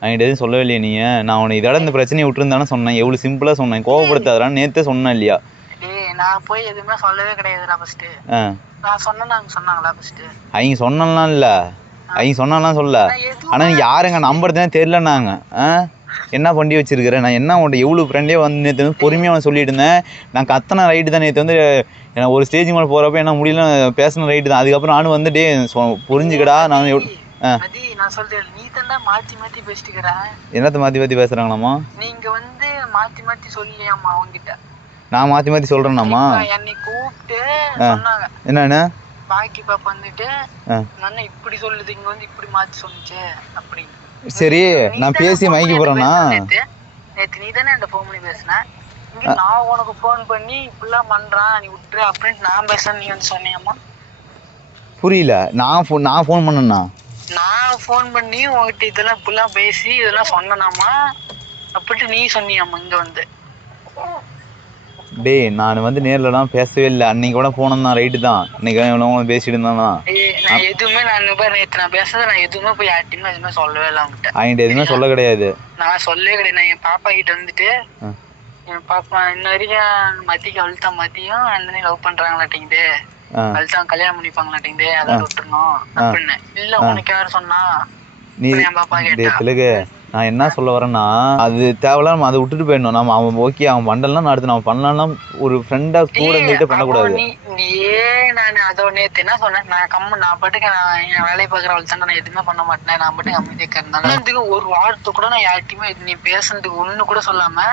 அவன்கிட்ட எதுவும் சொல்லவே இல்லையா நீ? நான் உன்னை இதோட இந்த பிரச்சனையை விட்டுருந்தானே சொன்னேன். எவ்வளோ சிம்பிளாக சொன்னேன், கோவப்படுத்தாதான். நேற்றே சொன்னேன் இல்லையா? நான் போய் எதுவுமே சொல்லவே கிடையாதுடா ஃபர்ஸ்ட். நான் சொன்னேன்னு சொன்னாங்களா ஃபர்ஸ்ட்? அவங்க சொன்னலாம் இல்லை, அவங்க சொன்னாலாம் சொல்ல. ஆனால் நீ யாருங்க நம்புறதுனே தெரியலன்னாங்க. என்ன பண்ணி வச்சிருக்கிற? நான் என்ன உன்ட்ட எவ்வளோ ஃப்ரெண்டே வந்து நேற்று வந்து பொறுமையாக வந்து சொல்லிட்டு இருந்தேன். நான் கத்தனை ரைட்டு தான். நேற்று வந்து எனக்கு ஒரு ஸ்டேஜ் மேலே போகிறப்ப என்ன முடியல, பேசின ரைட்டு தான். அதுக்கப்புறம் நானும் வந்துட்டு புரிஞ்சுக்கடா. நான் நான் சொல்றேன், நீ தான்டா மாத்தி மாத்தி பேசிட்டுக்கிற. என்னத்த மாற்றி மாற்றி பேசுகிறாங்களாம்மா? நீங்க வந்து மாத்தி மாத்தி சொல்லியாம்மா அவங்ககிட்ட. நான் மாற்றி மாற்றி சொல்கிறேன்னாம்மா? என்னை கூப்பிட்டு சொன்னாங்க என்னன்னு, பாக்கி பாப்பா வந்துட்டு நான் இப்படி சொல்லுது, இங்க வந்து இப்படி மாத்தி சொன்னிச்சு அப்படின்னு. சரி, நான் பேசி மயக்கி போறேன்னா? நேத்து நீ தானே என்கிட்ட ஃபோன் பண்ணி பேசின. நான் உனக்கு ஃபோன் பண்ணி இப்படிலாம் பண்றான் நீ விட்டுரு அப்படின்ட்டு நான் பேசுறேன், நீ வந்து சொன்னியம்மா? புரியல. நான் ஃபோன் பண்ணேன்னா? நான் ஃபோன் பண்ணி உங்ககிட்ட இதெல்லாம் இப்படிலாம் பேசி இதெல்லாம் சொன்னனாமா அப்படின்ட்டு நீ சொன்னியாம்மா இங்க வந்து? டேய், நான் வந்து நேர்லலாம் பேசவே இல்லை. அன்னைக்கு கூட போனோம் தான், ரைட்டு தான். இன்னைக்கு பேசிட்டு இருந்தானா? நான் எதுவுமே நேற்று நான் பேசுறது நான் எதுவுமே போய் யார்ட்டையுமே எதுவுமே சொல்லவே இல்லை அவங்ககிட்ட. அவன்கிட்ட எதுவுமே சொல்ல கிடையாது. நான் சொல்லவே கிடையாது. நான் என் பாப்பா கிட்ட வந்துட்டு என் பாப்பா இன்ன வரைக்கும் மத்திக்கு அவள்தான் மத்தியும் அந்த லவ் பண்றாங்களாட்டிங்குது, அவள்தான் கல்யாணம் பண்ணிப்பாங்களாட்டிங்குது, அதை விட்டுருணும் அப்படின்னு. இல்ல உனக்கு யாரு சொன்னா? நீ என் பாப்பா கேட்டா. நான் என்ன சொல்ல வரேன்னா, அது தேவையில்ல, நம்ம அதை விட்டுட்டு போயிடணும். நம்ம அவன் ஓகே அவன் பண்ணலாம், நான் அடுத்து நம்ம பண்ணலாம். ஒரு ஃப்ரெண்டா கூட இருந்துட்டு பண்ணக்கூடாது. நான் அதோட நேற்று என்ன சொன்னேன், நான் பாட்டுக்கு நான் என் வேலையை பார்க்குறவள் தான், நான் எதுவுமே பண்ண மாட்டேன், நான் பாட்டுக்கு அமைதியாக இருந்தேன். ஒரு வாரத்துக்கு கூட நான் யார்ட்டையுமே நீ பேசுறதுக்கு ஒண்ணு கூட சொல்லாம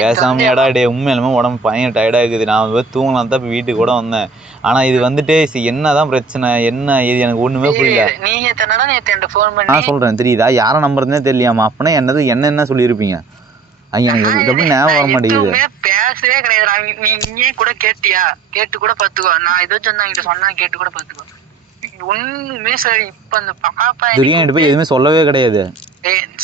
பேசாமையாடா? டே, உண்மையிலுமே உடம்பு பையன் டயர்டா இருக்குது. நான் வந்து தூங்கலாம் தான் இப்போ வீட்டுக்கு கூட வந்தேன். ஆனா இது வந்துட்டு என்னதான் பிரச்சனை, என்ன இது எனக்கு ஒண்ணுமே புரியல. நீங்க தன்னடா நேத்து என்கிட்ட ஃபோன் பண்ணி நான் சொல்றேன், தெரியுதா? யாரை நம்புறதுனே தெரியலையாமா? அப்பனா என்ன சொல்லியிருப்பீங்க? எனக்கு ஞாபகம் வர மாட்டேங்குது. பேசவே கிடையாது. நீ கூட கேட்டியா? கேட்டு கூட பாத்துக்கோ. நான் ஏதோ சொன்னா கேட்டு கூட பாத்துக்கோ. ஒண்ணுமே சரி. இப்ப அந்த பாப்பா போய் எதுவுமே சொல்லவே கிடையாது.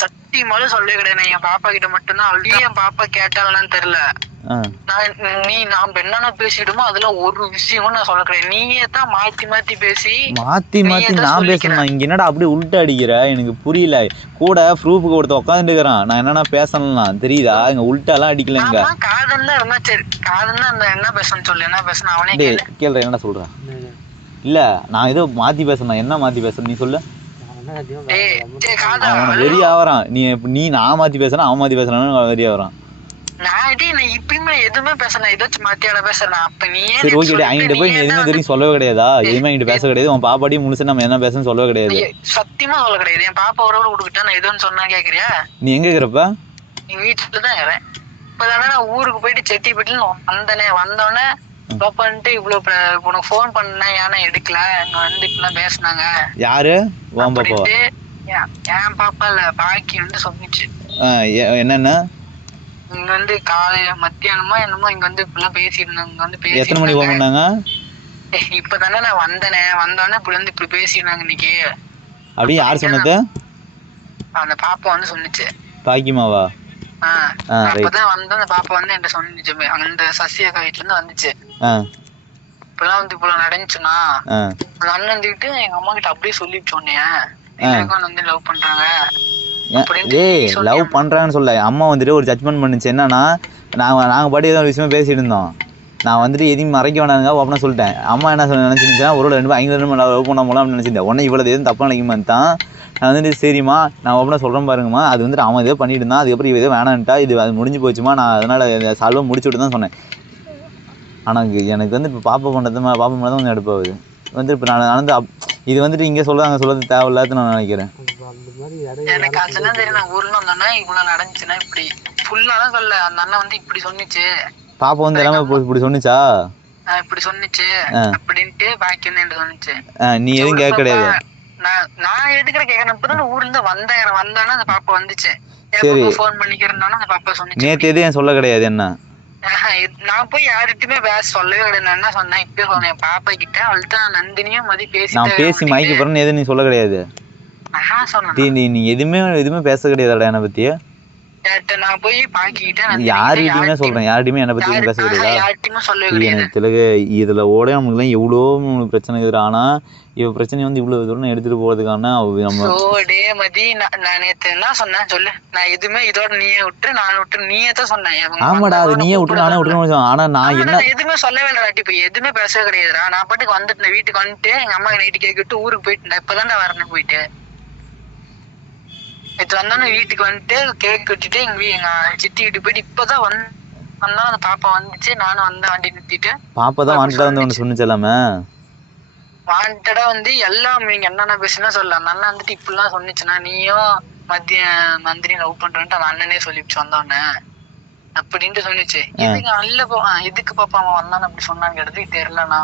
சத்தியமாலும் சொல்லவே கிடையாது. நான் என் பாப்பா கிட்ட மட்டும்தான். ஆல்ரெடி என் பாப்பா கேட்டாலும் தெரியல. நான் என்னென்ன பேசிடுமோ அதுல ஒரு விஷயமும் நான் சொல்ல கிடையாது. நீயே தான் மாத்தி மாத்தி பேசி நான் பேசணும். இங்க என்னடா அப்படி உள்ட்ட அடிக்கிற? எனக்கு புரியல. கூட ப்ரூஃபுக்கு ஒருத்த உட்காந்துட்டு இருக்கிறான். நான் என்னன்னா பேசலாம், தெரியுதா? இங்க உள்ட்டாலாம் அடிக்கலங்க. காதல் தான் இருந்தா சரி. காதல் தான் அந்த என்ன பேசணும்னு சொல்லு. என்ன பேசணும் அவனே கேள்ற. என்ன சொல்றேன்? இல்ல, நான் ஏதோ மாத்தி பேசணும். என்ன மாத்தி பேசுற நீ சொல்லு. அவன் வெறி ஆவறான். நீ நான் மாத்தி பேசுறேன், அவன் மாத்தி பேசுறான்னு வெறி ஆவறான். நான் இப்பயுமே எதுவுமே பேசல, ஏதாச்சும் மாத்தியாட பேசுறேன். அப்ப நீ சரி ஓகே, அவன்கிட்ட போய் நீ எதுவுமே தெரியும் சொல்லவே கிடையாதா? எதுவுமே அவன்கிட்ட பேச கிடையாது. உன் பாப்பாடியும் முழுசு நம்ம என்ன பேசணும்னு சொல்லவே கிடையாது. சத்தியமா சொல்ல கிடையாது. என் பாப்பா ஒரு விட்டுக்கிட்டா நான் எதுவும் சொன்னா கேக்குறியா? நீ எங்க இருக்கிறப்ப? நீ வீட்டுலதான் இருக்கிறேன். இப்பதானே நான் ஊருக்கு போயிட்டு செட்டிப்பட்டில வந்தோடனே பாப்பான்ட்டு இவ்வளவு உனக்கு போன் பண்ணேன், ஏன்னா எடுக்கல, அங்க வந்து இப்பெல்லாம் பேசினாங்க. யாரு? என் பாப்பா இல்ல, பாக்கி வந்து சொன்னிச்சு. என்னென்ன இங்க வந்து காலையில மத்தியானமா என்னமோ இங்க வந்து இப்பெல்லாம் பேசிட்டு இருந்தாங்க. வந்து பேசி எத்தனை மணிக்கு போன் பண்ணாங்க? இப்பதானே நான் வந்தோடனே இப்படி வந்து இப்படி பேசிருந்தாங்க இன்னைக்கு. அப்படி யார் சொன்னது? அந்த பாப்பா வந்து சொன்னிச்சு. பாக்கியமாவா? அப்பதான் வந்து அந்த பாப்பா வந்து என்கிட்ட சொன்னிச்சு. அந்த சசியக்கா வீட்டுல இருந்து வந்துச்சு. இப்பெல்லாம் வந்து இவ்வளவு நடந்துச்சுன்னா அந்த அண்ணன் வந்துட்டு எங்க அம்மா கிட்ட அப்படியே சொல்லிட்டு சொன்னேன், வந்து லவ் பண்றாங்க. லவ் பண்றான்னு சொல்ல அம்மா வந்துட்டு ஒரு ஜட்மெண்ட் பண்ணுச்சு. என்னன்னா, நாங்க பாட்டு ஏதோ விஷயமா பேசிட்டு இருந்தோம். நான் வந்துட்டு எதையும் மறைக்க வேணாங்க அப்படின்னு சொல்லிட்டேன். அம்மா என்ன நினைச்சிருந்துச்சுன்னா, ஒரு 2 லவ் பண்ண போலாம் அப்படின்னு நினைச்சிருந்தேன். உடனே இவ்வளவு எதுவும் தப்பா நினைக்குமா தான் நான் வந்துட்டு சரிம்மா நான் அப்படின்னா சொல்றேன் பாருங்கம்மா, அது வந்துட்டு அவன் ஏதோ பண்ணிட்டு இருந்தான், அதுக்கப்புறம் இவ ஏதோ வேணான்ட்டா, இது அது முடிஞ்சு போச்சுமா, நான் அதனால சால்வாக முடிச்சு விட்டு தான் சொன்னேன். ஆனால் எனக்கு வந்து இப்போ பாப்பா பண்ணுறது தான் கொஞ்சம் எடுப்பாகுது. வந்து இப்போ நான் நடந்து இது வந்துட்டு இங்கே சொல்றது தேவையில்லாத நான் நினைக்கிறேன். எனக்கு அதெல்லாம் தெரியும். நான் ஊர்ல வந்தோன்னா இவ்வளவு நடந்துச்சுன்னா இப்படி ஃபுல்லாதான் சொல்ல. அந்த அண்ணன் வந்து இப்படி சொன்னிச்சு. பாப்பா வந்து எல்லாமே இப்படி சொன்னிச்சா? இப்படி சொன்னிச்சு அப்படின்ட்டு பாக்கி வந்து என்கிட்ட சொன்னிச்சு. நீ எதுவும் கேட்க கிடையாது. நான் எதுக்கிற கேட்கறேன். இப்பதான் ஊர்ல இருந்து வந்தானே அந்த பாப்பா வந்துச்சு. போன் பண்ணிக்கிறேன்னாலும் அந்த பாப்பா சொன்னிச்சு. நேத்து எதுவும் சொல்ல கிடையாது. என்ன நான் போய் யார்கிட்டயுமே சொல்லவே கிடையாது. நான் என்ன சொன்னேன், இப்ப சொன்னேன் பாப்பா கிட்ட. அவள்தான் நந்தினியும் மதி பேசி மயக்கி போறேன்னு எதுவும் நீ சொல்ல கிடையாது. நீ எதுவுமே பேச கிடையாதுடா என்னை பத்தி. நான் போய் பாக்கிக்கிட்டேன். யார்கிட்டயுமே சொல்றேன், யார்கிட்டயுமே என்னை பத்தி எதுவும் பேச கிடையாதா? யார்கிட்டயுமே சொல்லவே கிடையாது. எனக்கு திலகு இதுல ஓடையாமலாம் எவ்வளோ பிரச்சனை இருக்குது. ஆனா இவ பிரச்சனையை வந்து இவ்வளவு தூரம் எடுத்துட்டு போறதுக்கான மதி நான் நேத்து என்ன சொன்னேன் சொல்லு. நான் எதுவுமே இதோட நீயே விட்டு நான் விட்டு நீயே தான் சொன்னேன். ஆமாடா, அது நீயே விட்டு நானே விட்டு. ஆனா நான் என்ன எதுவுமே சொல்லவே இல்லை. இப்ப எதுவுமே பேசவே கிடையாதுடா. நான் பாட்டுக்கு வந்துட்டேன், வீட்டுக்கு வந்துட்டு எங்க அம்மா நைட்டு கேக்கிட்டு ஊருக்கு போயிட்டு இப்பதான் வரணும் போயிட்டு. இது வந்தோன்னு வீட்டுக்கு வந்துட்டு கேக் வெட்டிட்டு எங்க சித்தி வீட்டுக்கு போயிட்டு இப்பதான் வந்தா அந்த பாப்பா வந்துச்சு. நானும் வந்தேன், வண்டி நிறுத்திட்டு. பாப்பா தான் வாண்டடா வந்து ஒண்ணு சொன்னிச்சு எல்லாமே. வாண்டடா வந்து எல்லாம் நீங்க என்னென்ன பேசுனா சொல்லலாம். அந்த அண்ணன் வந்துட்டு இப்படிலாம் சொன்னிச்சுன்னா நீயும் மத்திய மந்திரி லவ் பண்றேன்ட்டு அந்த அண்ணனே சொல்லிடுச்சு வந்தோடனே அப்படின்ட்டு சொன்னிச்சு. எதுக்கு அல்ல எதுக்கு பாப்பா அவன் வந்தானு அப்படி சொன்னான்னு கேட்டதுக்கு தெரியலண்ணா,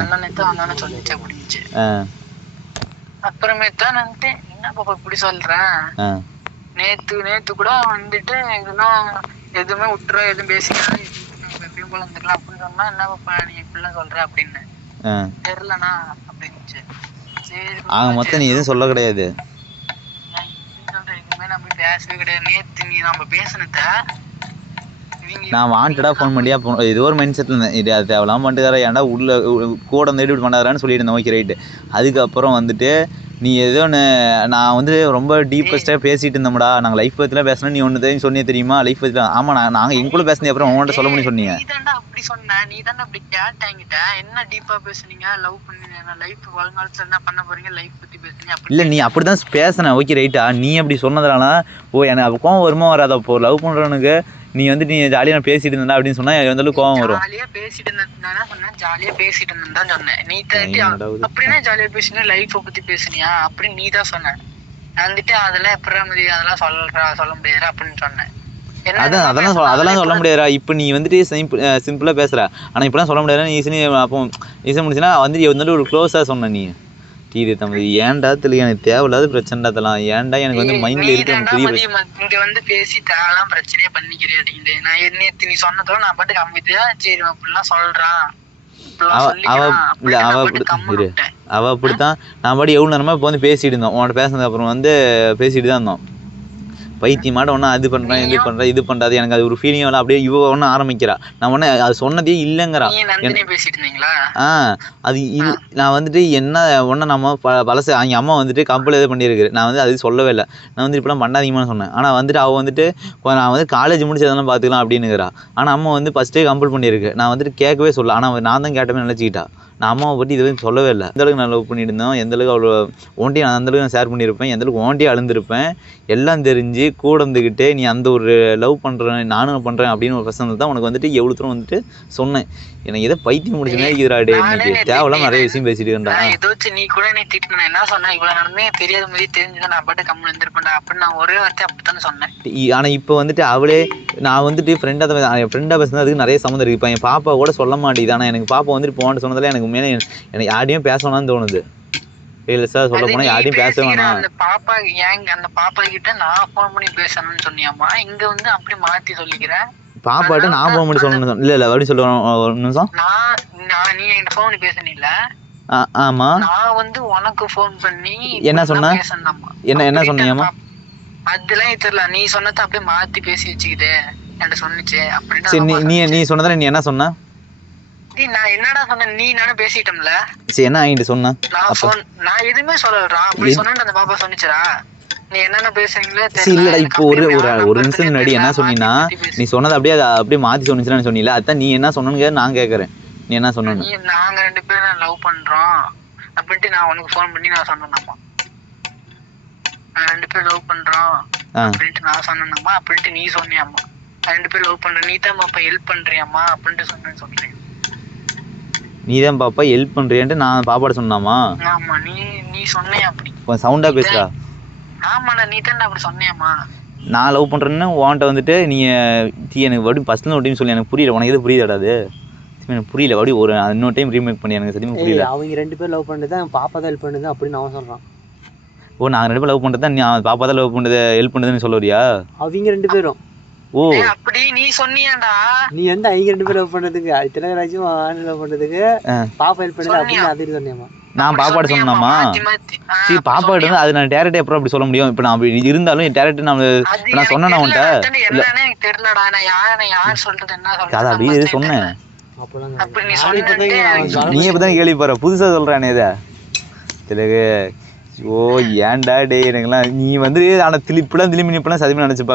அண்ணனே தான் வந்தானு சொல்லிச்சு அப்படின்னுச்சு. அப்புறமே தான் வந்துட்டு என்ன பாப்பா இப்படி சொல்றேன், நேத்து கூட வந்துட்டு இதெல்லாம் எதுவுமே விட்டுற எதுவும் பேசிக்கலாம் எப்பயும் போல வந்துக்கலாம் அப்படின்னு சொன்னா என்ன பாப்பா நீ இப்படிலாம் சொல்ற அப்படின்னு தெரியலண்ணா அப்படின்னுச்சு. சரி மொத்தம் நீ எதுவும் சொல்ல கிடையாது. சொல்றேன் எதுவுமே நம்ம பேசவே கிடையாது. நேத்து நீ நம்ம பேசினத நான் வாண்டடா ஃபோன் பண்ணியா ஏதோ ஒரு மைண்ட் செட்டில் இருந்தேன். இது அது தேவலாம் பண்ணிட்டுக்கார ஏன்டா உள்ள கூட வந்து இப்படி பண்ணாதான்னு சொல்லிட்டு இருந்தேன். Okay right. அதுக்கப்புறம் வந்துட்டு நீ ஏதோ ஒன்று நான் வந்து ரொம்ப டீப்பஸ்ட்டாக பேசிட்டு இருந்தோம்டா, நாங்கள் லைஃப் பற்றிலாம் பேசணும். நீ ஒன்று தெரியும் சொன்னியே தெரியுமா லைஃப் பற்றிலாம். ஆமாம் நாங்கள் எங்க கூட பேசினே அப்புறம் உங்கள்கிட்ட சொல்ல முடியும் சொன்னீங்க. நீ தாண்டா அப்படி சொன்ன, நீ தாண்டா அப்படி கேட்டாங்கிட்ட என்ன டீப்பா பேசுனீங்க, லவ் பண்ணீங்க, லைஃப் வருங்காலத்துல என்ன பண்ண போறீங்க, லைஃப் பத்தி பேசுனீங்க. இல்லை நீ அப்படிதான் பேசின. ஓகே ரைட்டா. நீ அப்படி சொன்னதுனால எனக்கு அப்போ கோவம் வருமா வராதா? அப்போ லவ் பண்ணுறவனுக்கு நீ வந்து நீ ஜாலியாக பேசிட்டு இருந்தா அப்படின்னு சொன்னா எந்த அளவுக்கு கோவம் வரும்? ஜாலியா பேசிட்டு இருந்தா சொன்னேன், ஜாலியா பேசிட்டு இருந்தா சொன்னேன். நீ அப்படின்னா ஜாலியா பேசினா லைஃப பத்தி பேசுனியா அப்படின்னு நீ தான் சொன்ன. வந்துட்டு அதெல்லாம் எப்படி அதெல்லாம் சொல்ல முடியாது அப்படின்னு சொன்னேன். அதெல்லாம் சொல்ல முடியாதா? இப்போ நீ வந்துட்டு சிம்பிளா பேசுற. ஆனா இப்பெல்லாம் சொல்ல முடியாது. நீ அப்போ ஈஸியா முடிச்சுன்னா வந்துட்டு ஒரு க்ளோஸா சொன்ன நீ தீரு தம்பி. ஏன்டா தெரியல, எனக்கு தேவையில்லாத பிரச்சனை அதெல்லாம். ஏன்டா எனக்கு வந்து மைண்ட்ல இருக்கு இங்க வந்து பேசி தேவையெல்லாம் பிரச்சனையே பண்ணிக்கிறேன். நான் நேத்து நீ சொன்னதோட நான் பாட்டுக்கு அமைதியா சரி அப்படிலாம் சொல்றான். அவ அப்படித்தான். நான் பாடி எவ்வளவு நேரமா இப்போ வந்து பேசிட்டு இருந்தோம். உன்கிட்ட பேசினதுக்கு அப்புறம் வந்து பேசிட்டு தான் இருந்தோம். பைத்தியமாட்ட ஒன்றும் அது பண்ணுறேன் இது பண்ணுறாது. எனக்கு அது ஒரு ஃபீலிங் வரல. அப்படியே இவ ஒன்று ஆரம்பிக்கிறா. நான் ஒன்று அது சொன்னதே இல்லைங்கிறா. அது இது நான் வந்துட்டு என்ன ஒன்று நம்ம பழசு அவங்க அம்மா வந்துட்டு கம்பல் எது பண்ணியிருக்கு. நான் வந்து அது சொல்லவே இல்லை. நான் வந்து இப்படிலாம் பண்ணாதீங்கன்னு சொன்னேன். ஆனால் வந்துட்டு அவள் வந்துட்டு நான் வந்து காலேஜ் முடிச்சு அதெல்லாம் பார்த்துக்கலாம் அப்படின்னுங்கிறா. ஆனால் அம்மா வந்து ஃபஸ்ட்டே கம்பல் பண்ணியிருக்கு. நான் வந்துட்டு கேட்கவே சொல்ல. ஆனால் நான் தான் கேட்டமே நினச்சிக்கிட்டா. நான் அம்மாவை பற்றி இதுவும் சொல்லவே இல்லை. எந்தளவுக்கு நான் லவ் பண்ணிட்டு இருந்தோம், எந்தளவுக்கு அவ்வளோ ஓன்ட்டி நான் அந்தளவுக்கு நான் ஷேர் பண்ணியிருப்பேன், எந்தளவுக்கு ஓன்ட்டி அழுந்திருப்பேன் எல்லாம் தெரிஞ்சு கூட இருந்துக்கிட்டே நீ அந்த ஒரு லவ் பண்ணுறேன் நானும் பண்ணுறேன் அப்படின்னு ஒரு பர்சன் தான் உனக்கு வந்துட்டு எவ்வளோ தூரம் வந்துட்டு சொன்னேன். எனக்கு எதை பைத்தியம் முடிச்சுன்னா இருக்கிறாடே இன்னைக்கு தேவையில்லாம் நிறைய விஷயம் பேசிட்டு இருக்கா. நீ கூட நீ திட்டு என்ன சொன்ன இவ்வளவு நடமே தெரியாத மாதிரி தெரிஞ்சுதான் நான் பாட்டு கம்மல் இருந்திருப்பேன் அப்படின்னு நான் ஒரே வார்த்தை அப்படித்தானே சொன்னேன். ஆனா இப்போ வந்துட்டு அவளே நான் வந்துட்டு ஃப்ரெண்டா பேசுனதுக்கு நிறைய சம்மந்தம் இருக்கு. இப்போ என் பாப்பா கூட சொல்ல மாட்டேங்குது. ஆனால் எனக்கு பாப்பா வந்துட்டு போன்னு சொன்னதால எனக்கு மேலே எனக்கு யாரையும் பேசணும்னு தோணுது. சொல்ல போனா யாரையும் பேச வேணாம். அந்த பாப்பா கிட்ட நான் போன் பண்ணி பேசணும்னு சொன்னியாமா, இங்க வந்து அப்படி மாத்தி சொல்லிக்கிறேன். பாப்பாட்ட நான் போன் பண்ணி சொல்லணும். இல்ல அப்படி சொல்லுவேன். ஒரு நிமிஷம். நீ என்கிட்ட போன் பண்ணி பேசனில்ல? ஆமா. நான் வந்து உனக்கு போன் பண்ணி என்ன சொன்ன? என்ன சொன்னியாமா? அதெல்லாம் தெரியல. நீ சொன்னதை அப்படியே மாத்தி பேசி வச்சுக்கிட்டு என்கிட்ட சொன்னிச்சு அப்படின்னு. நீ சொன்னதால நீ என்ன சொன்ன? நான் என்னடா சொன்னேன், நீ நானும் பேசிட்டோம்ல. சரி என்ன ஆகிட்டு சொன்ன? நான் எதுவுமே சொல்லலடா. அப்படி சொன்னேன்னு அந்த பாப்பா சொன்னிச்சுடா. நீ என்னென்ன பேசுறீங்களே இல்லடா. இப்போ ஒரு நிமிஷம் முன்னாடி என்ன சொன்னீங்கன்னா நீ சொன்னது அப்படியே மாத்தி சொன்னிச்சுன்னு சொன்னீல. அதான் நீ என்ன சொன்னு நான் கேட்கறேன். நீ என்ன சொன்ன? நாங்க 2 பேரும் லவ் பண்றோம் அப்படின்ட்டு நான் உனக்கு போன் பண்ணி நான் சொன்னேன்மா. நாங்க 2 பேரும் லவ் பண்றோம் அப்படின்ட்டு நான் சொன்னேன்மா. அப்படின்ட்டு நீ சொன்னியாமா 2 பேரும் லவ் பண்ற நீ தான் பாப்பா ஹெல்ப் பண்றியாமா அப்படின்ட்டு சொல்றேன். நீ தான் பாப்பா ஹெல்ப் பண்றியான்ட்டு நான் பாப்பாட்ட சொன்னாமா? ஆமா நீ சொன்னியா அப்படி? சவுண்டா பேசுறா. ஆமாடா நீ தான் அப்படி சொன்னியாமா. நான் லவ் பண்றேன்னு உன்கிட்ட வந்துட்டு நீ எனக்கு மறுபடியும் ஃபர்ஸ்ட்ல ஒரு டைம் சொல்லி எனக்கு புரியல. உனக்கு எது புரியுதாடா? அது எனக்கு புரியல. மறுபடியும் ஒரு இன்னொரு டைம் ரீமேக் பண்ணி எனக்கு சத்தியமா புரியல. அவங்க 2 பேரும் லவ் பண்ணது பாப்பா தான் ஹெல்ப் பண்ணுது அப்படின்னு அவன் சொல்றான். ஓ நாங்க 2 பேரும் லவ் பண்றது நீ பாப்பா தான் லவ் பண்ணது ஹெல்ப் பண்ணுதுன்னு சொல்ல வரியா? அவங்க 2 பேரும். ஓ அப்படி நீ சொன்னியாடா? நீ வந்து அவங்க 2 பேரும் லவ் பண்றதுக்கு திலகராஜும் லவ் பண்றதுக்கு பாப்பா ஹெல்ப் பண்ணுது அப்படின்னு அது சொன்னியாமா? நான் பாப்பாட்ட சொன்னேம்மா. சரி பாப்பாட்ட வந்து அது நான் டேரக்டா எப்போ அப்படி சொல்ல முடியும்? இப்போ நான் அப்படி இருந்தாலும் டேரக்டா நான் சொன்னேன் உன்ட்ட. இல்ல தெரியலடா, நான் யார் சொல்றது என்ன அதை அப்படியே எது சொன்னேன். அப்படி நீ சொன்ன நீ இப்பதான் கேள்விப்படுற, புதுசா சொல்றானே இதை திலகு. ஓ ஏன்டா டே எனக்குலாம் நீ வந்து ஆனா இப்பெல்லாம் திரும்பி இப்பெல்லாம் சதிமா நினைச்சுப்பாங்க.